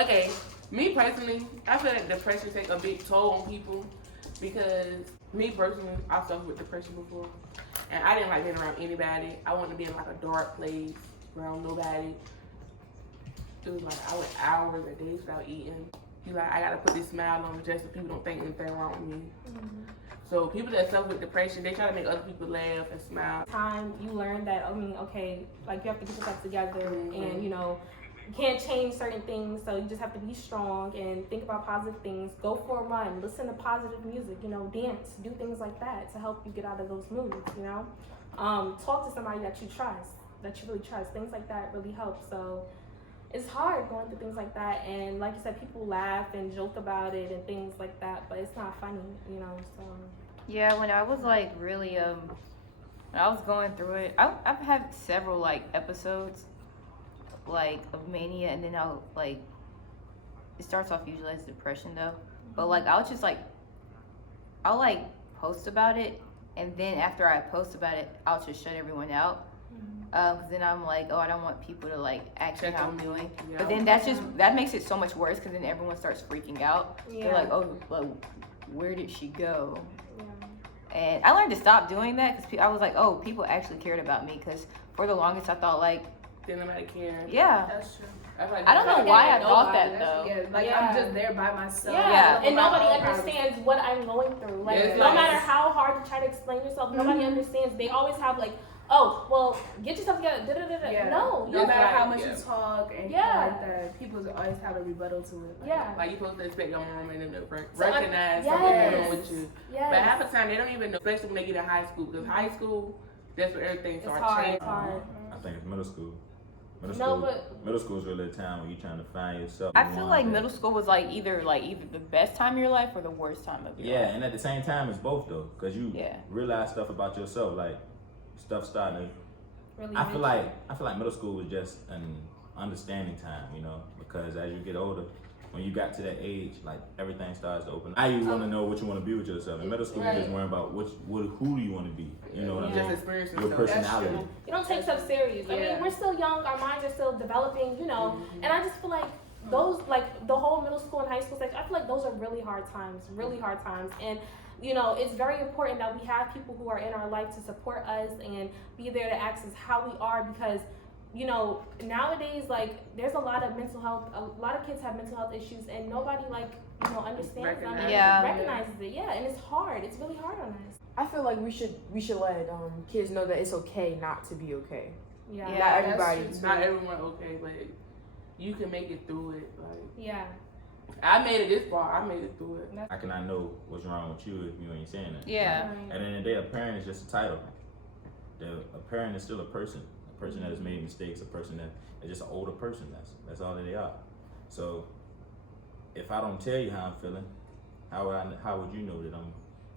Okay, me personally, I feel like depression take a big toll on people because me personally, I suffered with depression before, and I didn't like being around anybody. I wanted to be in like a dark place around nobody. It was like I went hours and days without eating. You like I gotta put this smile on just so people don't think anything wrong with me. So people that suffer with depression, they try to make other people laugh and smile. Time you learn that okay, like you have to get yourself together, and you can't change certain things, so you just have to be strong and think about positive things. Go for a run, listen to positive music, dance, do things like that to help you get out of those moods. Talk to somebody that you trust, that you really trust. Things like that really help. So it's hard going through things like that, and like you said, people laugh and joke about it and things like that, but it's not funny, so. Yeah, when I was like really when I was going through it, I've had several like episodes like of mania, and then I'll like, it starts off usually as depression though, but like I'll like post about it, and then after I post about it, I'll just shut everyone out. Cause then I'm like, oh, I don't want people to like actually how I'm doing. Yeah. But then that makes it so much worse, cause then everyone starts freaking out. Yeah. They're like, oh, well, where did she go? Yeah. And I learned to stop doing that, cause I was like, oh, people actually cared about me. Cause for the longest I thought like, didn't nobody care. Yeah. That's true. I don't know why I thought that though. I'm just there by myself. Yeah, and nobody understands what I'm going through. Like, no matter how hard you try to explain yourself, nobody understands. They always have like, oh, well, get yourself together. Yeah. No matter how much you talk and like that, people always have a rebuttal to it. Like you're supposed to expect your mom and them to recognize something going on with you. Yes. But half the time they don't even know, especially when they get in high school. Because high school, that's where everything starts changing. It's hard. I think it's middle school. Middle school is really a time when you're trying to find yourself. I feel like middle school was like either the best time of your life or the worst time of your life. Yeah, and at the same time, it's both though, because you realize stuff about yourself, like stuff starting to. Really I feel like middle school was just an understanding time, because as you get older, when you got to that age, like everything starts to open. Now you want to know what you want to be with yourself. In middle school, you're just worrying about who do you want to be. You know what I mean? Your personality. You don't take stuff serious. I mean, we're still young. Our minds are still developing. And I just feel like those, like the whole middle school and high school section, I feel like those are really hard times. And it's very important that we have people who are in our life to support us and be there to ask us how we are, because nowadays, like, there's a lot of mental health, a lot of kids have mental health issues, and nobody, understands them and recognizes it. Yeah, and it's hard. It's really hard on us. I feel like we should let kids know that it's okay not to be okay. Yeah. Not everybody. Not everyone okay, but you can make it through it. Yeah. I made it this far. I made it through it. I cannot know what's wrong with you if you ain't saying that. Yeah. At the end of the day, a parent is just a title. A parent is still a person that has made mistakes, a person that is just an older person. That's all that they are. So if I don't tell you how I'm feeling, how would you know that I'm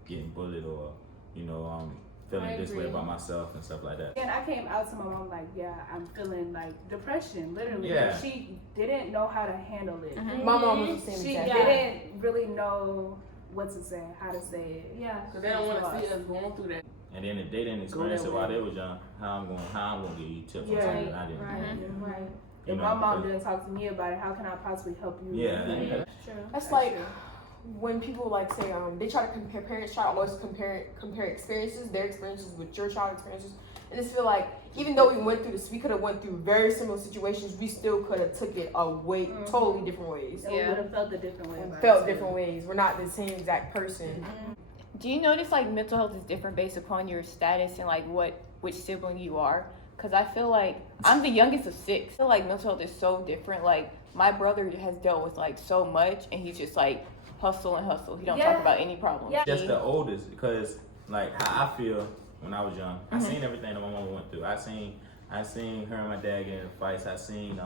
getting bullied or I'm feeling this way about myself and stuff like that? And I came out to my mom like, I'm feeling like depression, literally. Yeah. She didn't know how to handle it. Mm-hmm. My mom was the same. She didn't really know what to say, how to say it. Yeah. Because they don't want to see us going through that. And then if they didn't experience it while they was young, how I'm gonna give you tips on something that I didn't do. Right. If my mom didn't talk to me about it, how can I possibly help you? Yeah. True. That's like when people say they try to compare, parents try to always compare experiences, their experiences with your child experiences, and just feel like even though we went through this, we could have went through very similar situations, we still could have took it away totally different ways. We would have felt a different way. Felt different ways. We're not the same exact person. Mm-hmm. Do you notice like mental health is different based upon your status and like which sibling you are? Because I feel like I'm the youngest of 6. I feel like mental health is so different. Like my brother has dealt with like so much, and he's just like hustle. He don't talk about any problems. Yeah. Just the oldest, because like how I feel when I was young, I seen everything that my mom went through. I seen her and my dad getting in fights. I seen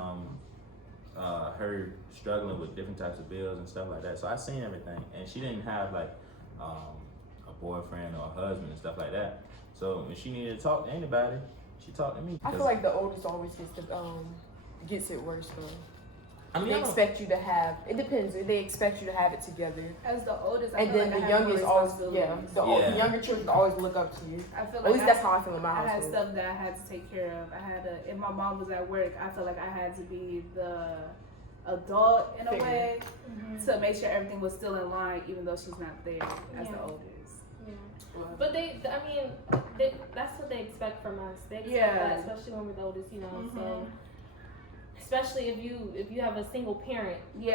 her struggling with different types of bills and stuff like that. So I seen everything, and she didn't have like a boyfriend or a husband and stuff like that. So when she needed to talk to anybody, she talked to me. I feel like the oldest always gets it worse though. I mean, they expect you to have. It depends. They expect you to have it together. As the oldest, and then the youngest always, the younger children always look up to you. I feel like at least that's how I feel in my household. I had stuff that I had to take care of. If my mom was at work, I felt like I had to be the adult in a Figure. way to make sure everything was still in line, even though she's not there as the oldest. But that's what they expect from us. They expect that, especially when we're the oldest, you know. So, especially if you have a single parent, you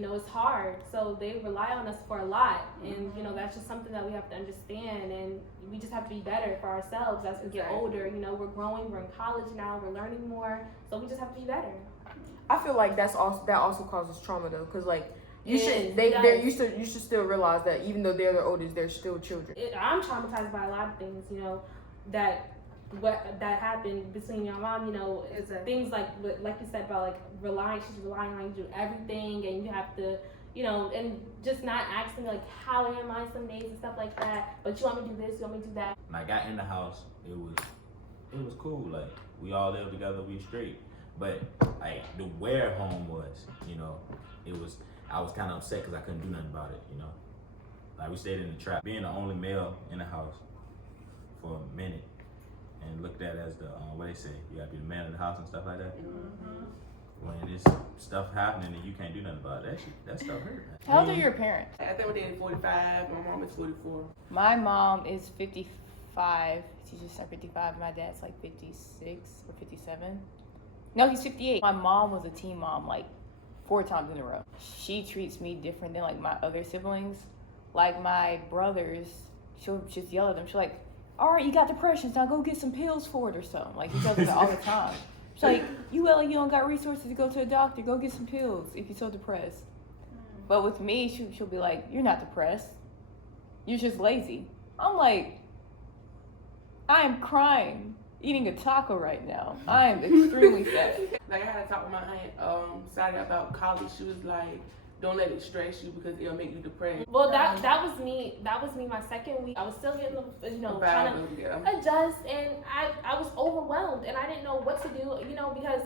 know, it's hard. So they rely on us for a lot, and you know that's just something that we have to understand, and we just have to be better for ourselves as we get older. You know, we're growing, we're in college now, we're learning more, so we just have to be better. I feel like that also causes trauma though, because like you should still realize that even though they're the oldest, they're still children. I'm traumatized by a lot of things, you know, that happened between your mom, you know, things like you said about like she's relying on you to do everything, and you have to, you know, and just not asking like how am I some days and stuff like that. But you want me to do this, you want me to do that. When I got in the house, it was cool. Like we all lived together, we straight. But like the where home was, you know, I was kind of upset because I couldn't do nothing about it, you know. Like we stayed in the trap, being the only male in the house for a minute, and looked at as the what they say, you gotta be the man of the house and stuff like that. When there's stuff happening and you can't do nothing about it, that stuff hurt. How old are your parents? I think my dad is 45. My mom is 44. My mom is 55. She just turned 55. My dad's like 56 or 57. No, he's 58. My mom was a teen mom like 4 times in a row. She treats me different than like my other siblings. Like my brothers, she'll just yell at them. She's like, all right, you got depression, now go get some pills for it or something. Like, she tells me that all the time. She's like, you don't got resources to go to a doctor, go get some pills if you're so depressed. But with me, she'll be like, you're not depressed. You're just lazy. I'm like, I am crying, eating a taco right now. I am extremely sad. Like I had to talk with my aunt Saturday about college. She was like, don't let it stress you because it'll make you depressed. Well, that was me. That was me my second week. I was still getting, you know, trying to adjust, and I was overwhelmed, and I didn't know what to do, you know, because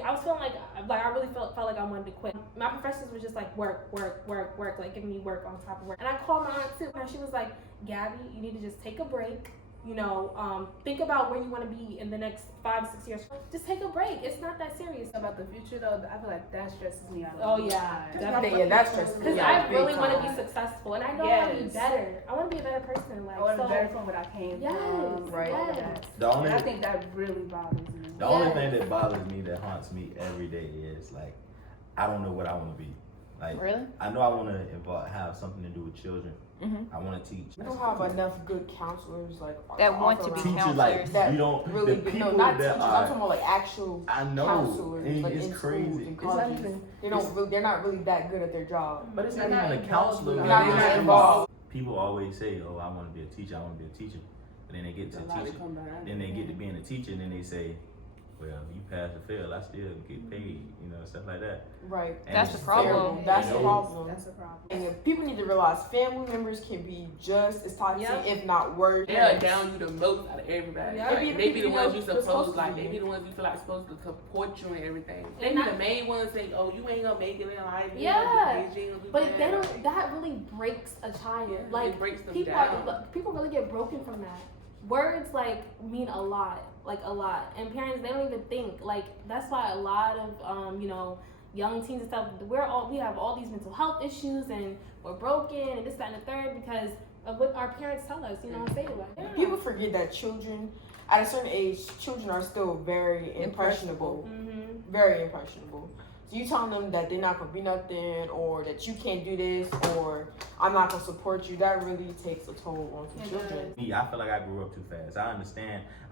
I was feeling like I really felt like I wanted to quit. My professors were just like work, like giving me work on top of work. And I called my aunt too, and she was like, Gabby, you need to just take a break. You know, think about where you want to be in the next 5 to 6 years. Just take a break. It's not that serious. About the future though, I feel like that stresses me out. Oh yeah, definitely. Yeah, that stresses me out. Because I really want to be successful, and I know I want to be better. I want to be a better person in life. I want to be better from what I came from. Right. And I think that really bothers me. The only thing that bothers me, that haunts me every day, is like I don't know what I want to be. Like, really? I know I want to have something to do with children. I want to teach. We don't have enough good counselors like that want to be teachers. Like that you don't really the good. people No, not that teachers. I'm talking about like actual counselors, and like it's in crazy. schools and It's not colleges. even. They're not really that good at their job. But it's not even a counselor. They're not involved. People always say, "Oh, I want to be a teacher. I want to be a teacher," but then they get to teaching. Then they get to being a teacher, and then they say, well, you pass or fail, I still get paid, you know, stuff like that. Right. And that's the problem. That's the problem. That's the problem. And people need to realize family members can be just as toxic, if not worse. They'll down you the most out of everybody. Yeah. Like, they be the ones you supposed supposed like. to They be. be the ones you feel like supposed to support you and everything. They be the main ones saying, "Oh, you ain't gonna make it in life." But they don't. That really breaks a child. Yeah, like it breaks them people, down. people really get broken from that. Words like mean a lot, and parents they don't even think. Like that's why a lot of you know, young teens and stuff. We have all these mental health issues, and we're broken, and this, that, and the third because of what our parents tell us. You know, say to us. Yeah. People forget that children, at a certain age, children are still very impressionable. Very impressionable. So you telling them that they're not gonna be nothing, or that you can't do this, or I'm not gonna support you, that really takes a toll on the children. Me, I feel like I grew up too fast. I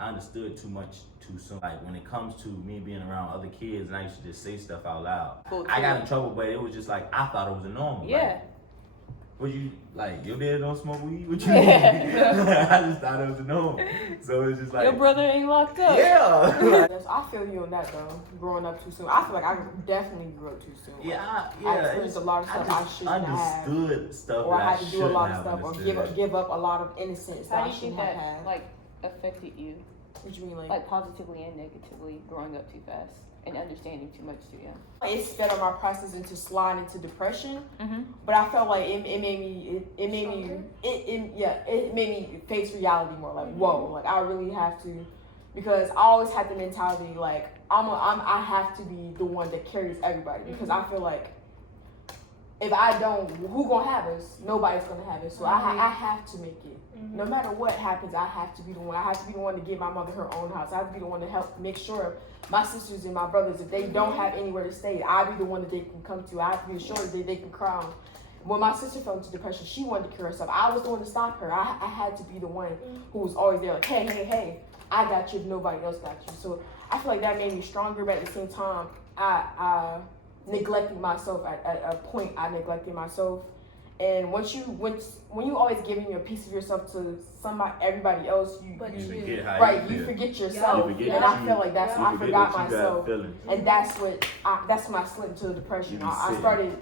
understood too much too soon. Like when it comes to me being around other kids, and I used to just say stuff out loud. I got in trouble, but it was just like I thought it was a normal. Yeah. Like, what you like? Your dad don't smoke weed? What you mean? I just thought it was a norm. So it's just like your brother ain't locked up. Yeah. Yes, I feel you on that though. Growing up too soon, I feel like I definitely grew up too soon. I experienced a lot of stuff I shouldn't have. Understood stuff, or that I had to do a lot of shouldn't stuff, have or give up a lot of innocence that How I do you think shouldn't have that had. like affected you, What you mean, like positively and negatively, growing up too fast and understanding too much too young? It sped up my process into slide into depression, but I felt like it made me face reality more. Like whoa, like I really have to, because I always had the mentality like I have to be the one that carries everybody because I feel like if I don't, who gonna have us? Nobody's gonna have us. So I have to make it. No matter what happens, I have to be the one. I have to be the one to give my mother her own house. I have to be the one to help make sure my sisters and my brothers, if they don't have anywhere to stay, I'll be the one that they can come to. I have to be sure that they can cry on. When my sister fell into depression, she wanted to cure herself. I was the one to stop her. I had to be the one who was always there, like, hey, I got you if nobody else got you. So I feel like that made me stronger, but at the same time, I neglected myself. At a point, I neglected myself. And when you always giving a piece of yourself to everybody else, you forget yourself. And I feel like I forgot myself, and that's when I slipped into the depression. I started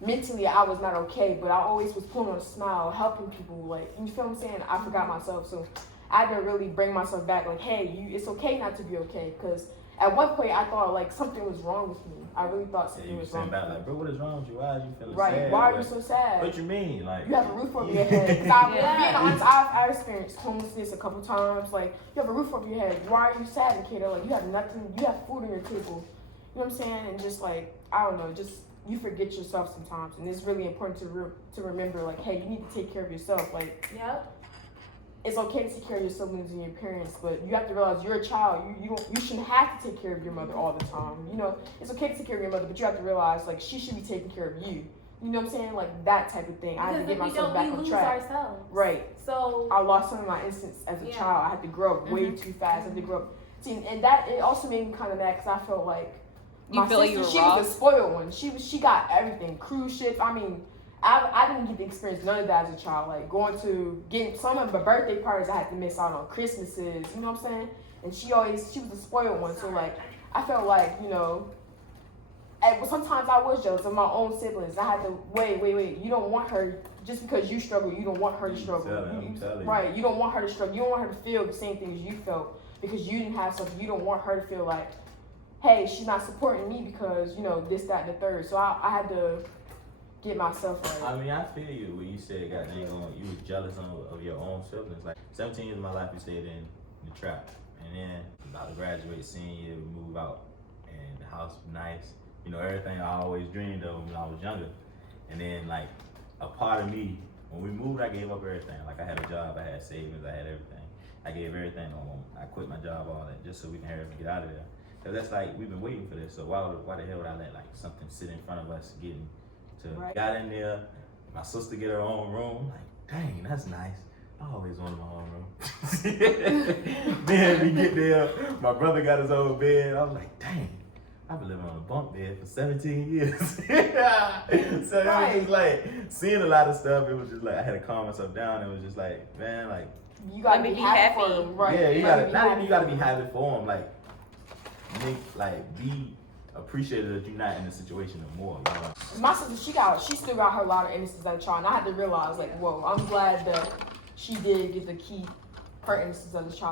mentally, I was not okay, but I always was pulling on a smile, helping people. Like, you feel what I'm saying? I forgot myself, so I had to really bring myself back. Like, hey, it's okay not to be okay, because at one point I thought like something was wrong with me. I really thought something was wrong. Back, like, bro, what is wrong with you? Why are you feeling sad? Right? Why are you so sad? What you mean? Like, you have a roof over your head. Being honest, I've experienced homelessness a couple times. Like, you have a roof over your head. Why are you sad, Nikita? Like, you have nothing. You have food on your table. You know what I'm saying? And just like, I don't know, just you forget yourself sometimes, and it's really important to remember. Like, hey, you need to take care of yourself. Like, it's okay to take care of your siblings and your parents, but you have to realize you're a child. You shouldn't have to take care of your mother all the time. You know, it's okay to take care of your mother, but you have to realize like she should be taking care of you. You know what I'm saying? Like that type of thing. I had to get myself back on track. Ourselves. Right. So I lost some of my instincts as a child. I had to grow up way too fast. I had to grow up. See, and that it also made me kind of mad because I felt like my sister, she was the spoiled one. She got everything. Cruise ships. I mean, I didn't get to experience none of that as a child. Like getting some of my birthday parties I had to miss out on, Christmases, you know what I'm saying? And she was the spoiled one. So like I felt like, you know, sometimes I was jealous of my own siblings. I had to wait. You don't want her just because you struggle. You don't want her to struggle. Right? You don't want her to struggle. You don't want her to feel the same thing as you felt because you didn't have something. You don't want her to feel like, hey, she's not supporting me because you know this, that, and the third. So I had to get myself right. I mean, I feel you when you said, God dang, you was jealous of your own siblings. Like 17 years of my life, we stayed in the trap, and then about to graduate senior year, we move out, and the house was nice. You know, everything I always dreamed of when I was younger. And then, like, a part of me, when we moved, I gave up everything. Like, I had a job, I had savings, I had everything. I gave everything on. I quit my job, all that, just so we can hurry up and get out of there. Because that's like, we've been waiting for this, so why the hell would I let, like, something sit in front of us getting to got in there, my sister get her own room. Like, dang, that's nice. I always wanted my own room. Then we get there, my brother got his own bed. I was like, dang, I've been living on a bunk bed for 17 years. So it was just like seeing a lot of stuff. It was just like I had to calm myself down. It was just like, man, like you gotta be happy for them, right? Yeah, you gotta be happy for them. Like be appreciated that you're not in the situation no more. You know? My sister, she still got her lot of innocence as a child, and I had to realize, like, whoa, I'm glad that she did get to keep her innocence as a child.